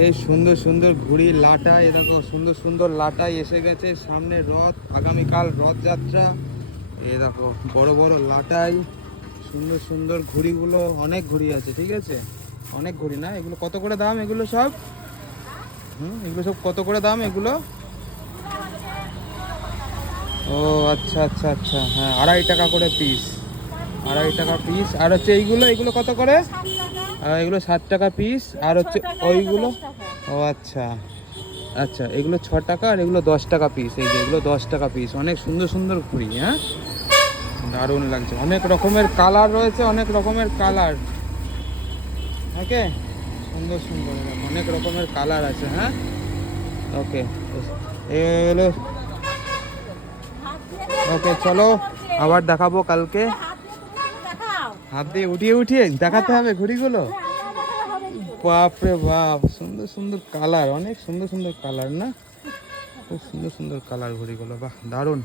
এই সুন্দর সুন্দর ঘুড়ি লাটাই, দেখো সুন্দর সুন্দর লাটাই এসে গেছে। সামনে রথ, আগামীকাল রথযাত্রা। এই দেখো বড় বড় লাটাই, সুন্দর সুন্দর ঘুড়িগুলো, অনেক ঘুড়ি আছে। ঠিক আছে, অনেক ঘুড়ি না। এগুলো কত করে দাম এগুলো সব? এগুলো সব কত করে দাম এগুলো? ও আচ্ছা আচ্ছা আচ্ছা, হ্যাঁ 2.5 টাকা করে পিস, 2.5 টাকা পিস। আর হচ্ছে এইগুলো, এগুলো কত করে? এগুলো 60 টাকা পিস। আর হচ্ছে ওইগুলো, ও আচ্ছা আচ্ছা, এগুলো 6 টাকা আর এগুলো 10 টাকা পিস। এই যে এগুলো 10 টাকা পিস। অনেক সুন্দর সুন্দর ঘুড়ি, হ্যাঁ দারুণ লাগছে। অনেক রকমের কালার রয়েছে, অনেক রকমের কালার। ওকে, সুন্দর সুন্দর অনেক রকমের কালার আছে। হ্যাঁ ওকে, এগুলো ওকে। চলো আবার দেখাবো কালকে। হাত দিয়ে উঠিয়ে উঠিয়ে দেখাতে হবে ঘুড়িগুলো। বাপরে বাপ, সুন্দর সুন্দর কালার, অনেক সুন্দর সুন্দর কালার না? খুব সুন্দর সুন্দর কালার ঘুড়িগুলো, বাহ দারুণ।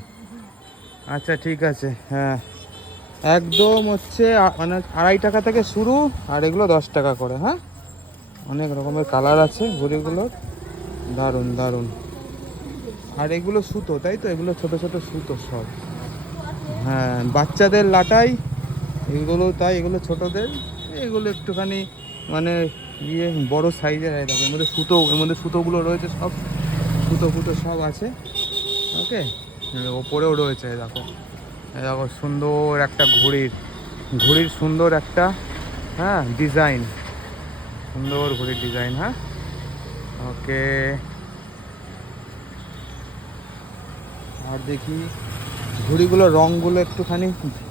আচ্ছা ঠিক আছে, হ্যাঁ একদম হচ্ছে মানে 2.5 টাকা থেকে শুরু, আর এগুলো 10 টাকা করে। হ্যাঁ অনেক রকমের কালার আছে ঘুড়িগুলোর, দারুণ দারুণ। আর এগুলো সুতো, তাই তো? এগুলো ছোট ছোট সুতো সব। হ্যাঁ বাচ্চাদের লাটাই এগুলো, তাই এগুলো ছোটদের। এগুলো একটুখানি মানে ইয়ে বড় সাইজের। দেখো এর মধ্যে সুতো, এর মধ্যে সুতোগুলো রয়েছে সব, সুতো ফুটো সব আছে। ওকে, ওপরেও রয়েছে। দেখো দেখো সুন্দর একটা ঘুড়ির, ঘুড়ির সুন্দর একটা, হ্যাঁ ডিজাইন, সুন্দর ঘুড়ির ডিজাইন। হ্যাঁ ওকে, আর দেখি ঘুড়িগুলোর রঙগুলো একটুখানি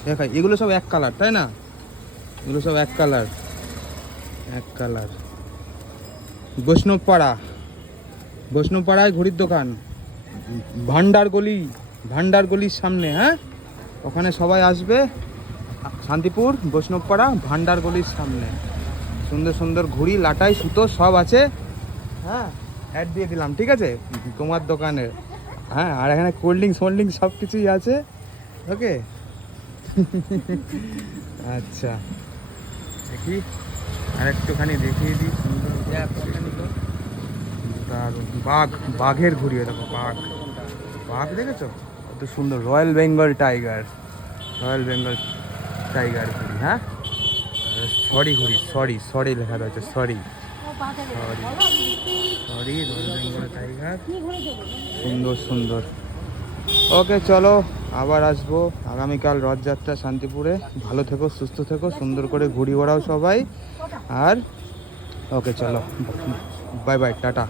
দেখাই। এগুলো সব এক কালার, তাই না? এগুলো সব এক কালার, এক কালার। বৈষ্ণবপাড়া, বৈষ্ণবপাড়ায় ঘুড়ির দোকান, ভান্ডারগলি, ভান্ডারগলির সামনে। হ্যাঁ ওখানে সবাই আসবে, শান্তিপুর বৈষ্ণবপাড়া ভান্ডারগলির সামনে। সুন্দর সুন্দর ঘুড়ি লাটাই সুতো সব আছে। হ্যাঁ অ্যাড দিয়ে দিলাম, ঠিক আছে তোমার দোকানের। হ্যাঁ আর এখানে কোল্ড ড্রিঙ্কস ফোল্ড ড্রিঙ্কস সব কিছুই আছে। ওকে আচ্ছা, দেখি আর একটুখানি দেখিয়ে দিই। সুন্দর দারুণ। বাঘ, বাঘের ঘুড়ি, দেখো বাঘ, বাঘ দেখেছো কত সুন্দর? Royal Bengal tiger, royal Bengal tiger ঘুড়ি। হ্যাঁ সরি ঘুড়ি, সরি সরি লেখা রয়েছে, sorry sorry sorry, royal Bengal tiger, সুন্দর সুন্দর। ওকে চলো আবার আসবো আগামীকাল রথযাত্রা শান্তিপুরে। ভালো থেকো, সুস্থ থেকো, সুন্দর করে ঘুড়ি ওড়াও সবাই। আর ওকে চলো, বাই বাই, টাটা।